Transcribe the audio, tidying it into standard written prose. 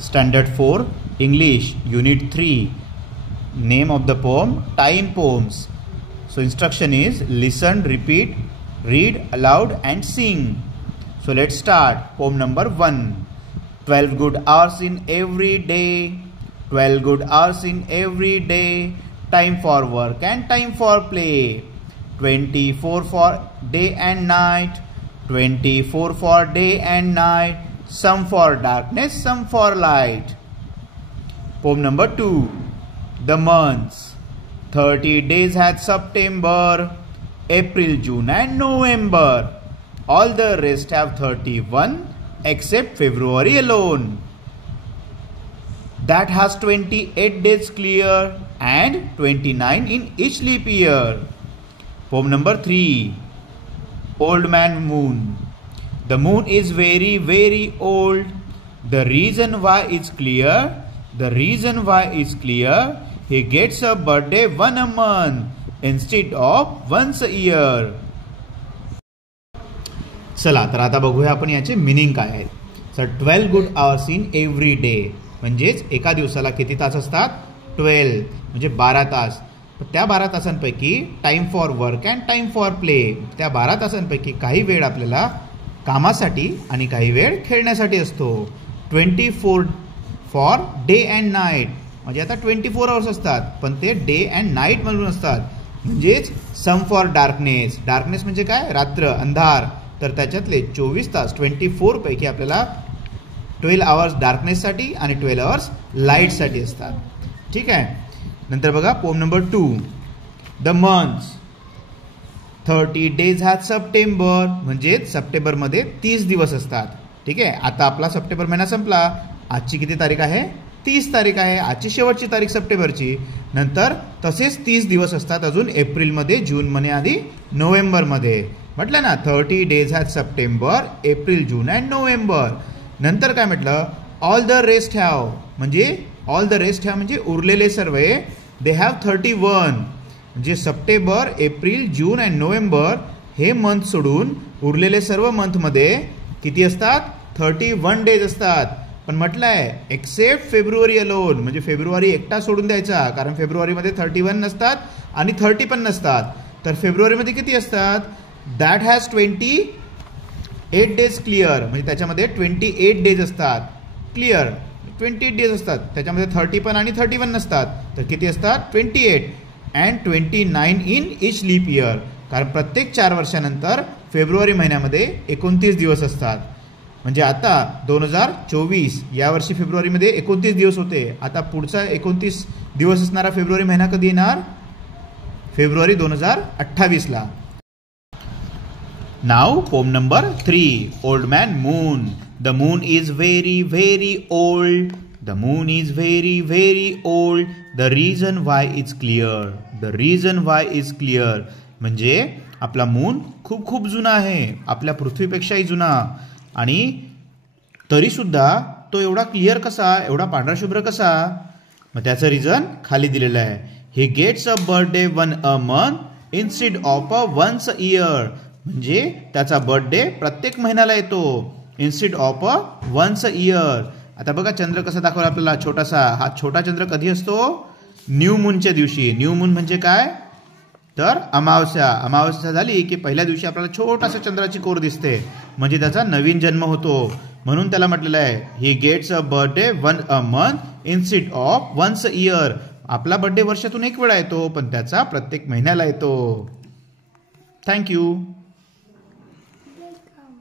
Standard 4 English Unit 3. Name of the poem Time Poems. So instruction is listen, repeat, read aloud and sing. So let's start. Poem number 1. 12 good hours in every day. 12 good hours in every day. Time for work and time for play. 24 for day and night. 24 for day and night. Some for darkness, some for light. Poem number 2. The months. 30 days had September, April, June and November. All the rest have 31 except February alone. That has 28 days clear and 29 in each leap year. Poem number 3. Old Man Moon. The moon is very, very old. The reason why it's clear, he gets a birthday once a month instead of once a year. चला तर आता बघूया आपण याचे meaning काय आहे. Sir 12 good hours in every day म्हणजेच एका दिवसाला किती तास असतात? 12 म्हणजे 12 तास. त्या 12 तासांपैकी time for work and time for play, त्या 12 तासांपैकी काही वेळ आपल्याला कामासाठी आणि काही वेळ खेळण्यासाठी असतो. 24 फॉर डे अँड नाईट म्हणजे आता 24 आवर्स असतात पण ते डे अँड नाईट म्हणून असतात. म्हणजेच सम फॉर डार्कनेस, डार्कनेस म्हणजे काय? रात्र, अंधार. तर त्याच्यातले 24 तास 24 पैकी आपल्याला 12 आवर्स डार्कनेससाठी आणि 12 आवर्स लाईटसाठी असतात. ठीक आहे. नंतर बघा poem number 2. The months. 30 days had September म्हणजे सप्टेंबरमध्ये 30 दिवस असतात. ठीक आहे. आता आपला सप्टेंबर महिना संपला. आजची किती तारीख आहे? 30 तारीख आहे. आजची शेवटची तारीख सप्टेंबरची. नंतर तसेच 30 दिवस असतात अजून एप्रिलमध्ये, जूनमध्ये आणि नोव्हेंबरमध्ये. म्हटलं ना 30 days had September, April, June and November. नंतर काय म्हटलं? ऑल द रेस्ट हॅव म्हणजे ऑल द रेस्ट हॅव म्हणजे उरलेले सर्व दे हॅव 31 म्हणजे September, April, June and November हे मंथ सोडून उरलेले सर्व मंथमध्ये किती असतात? 31 डेज असतात. पण म्हटलंय एक्सेप्ट फेब्रुवारी अलोन म्हणजे फेब्रुवारी एकटा सोडून द्यायचा, कारण फेब्रुवारीमध्ये 31 नसतात आणि 30 पण नसतात. तर फेब्रुवारीमध्ये किती असतात? दॅट हॅज 28 डेज क्लिअर म्हणजे त्याच्यामध्ये 28 डेज असतात. क्लिअर 28 डेज असतात, त्याच्यामध्ये 30 पण आणि 31 नसतात. तर किती असतात? 28 and 29 in each leap year, कारण प्रत्येक 4 वर्षानंतर फेब्रुवारी महिन्यामध्ये 29 दिवस असतात. म्हणजे आता 2024 यावर्षी फेब्रुवारीमध्ये 29 दिवस होते. आता पुढचा 29 दिवस असणारा फेब्रुवारी महिना कधी येणार? फेब्रुवारी 2028 ला. Now poem number 3. Old man moon. The moon is very, very old. The moon is very, very old. The reason why it's clear. The reason why is clear. म्हणजे आपला मून खूप खूप जुना आहे, आपल्या पृथ्वीपेक्षाही जुना, आणि तरी सुद्धा तो एवढा क्लिअर कसा, एवढा पांढरा शुभ्र कसा? मग त्याचं रिझन खाली दिलेलं आहे. He gets a birthday once a month instead of once a year. म्हणजे त्याचा बर्थडे प्रत्येक महिन्याला येतो instead of once a year. आता बघा चंद्र कसा दाखवला आपल्याला छोटासा. हा छोटा चंद्र कधी असतो? न्यू मूनच्या दिवशी. न्यू मून म्हणजे काय? तर अमावस्या. अमावस्या झाली की पहिल्या दिवशी आपल्याला छोटासा चंद्राची कोर दिसते, म्हणजे त्याचा नवीन जन्म होतो. म्हणून त्याला म्हटलेलं आहे he gets a birthday one a month instead of once a year. आपला बर्थडे वर्षातून एक वेळा येतो पण त्याचा प्रत्येक महिन्याला येतो. थँक्यू.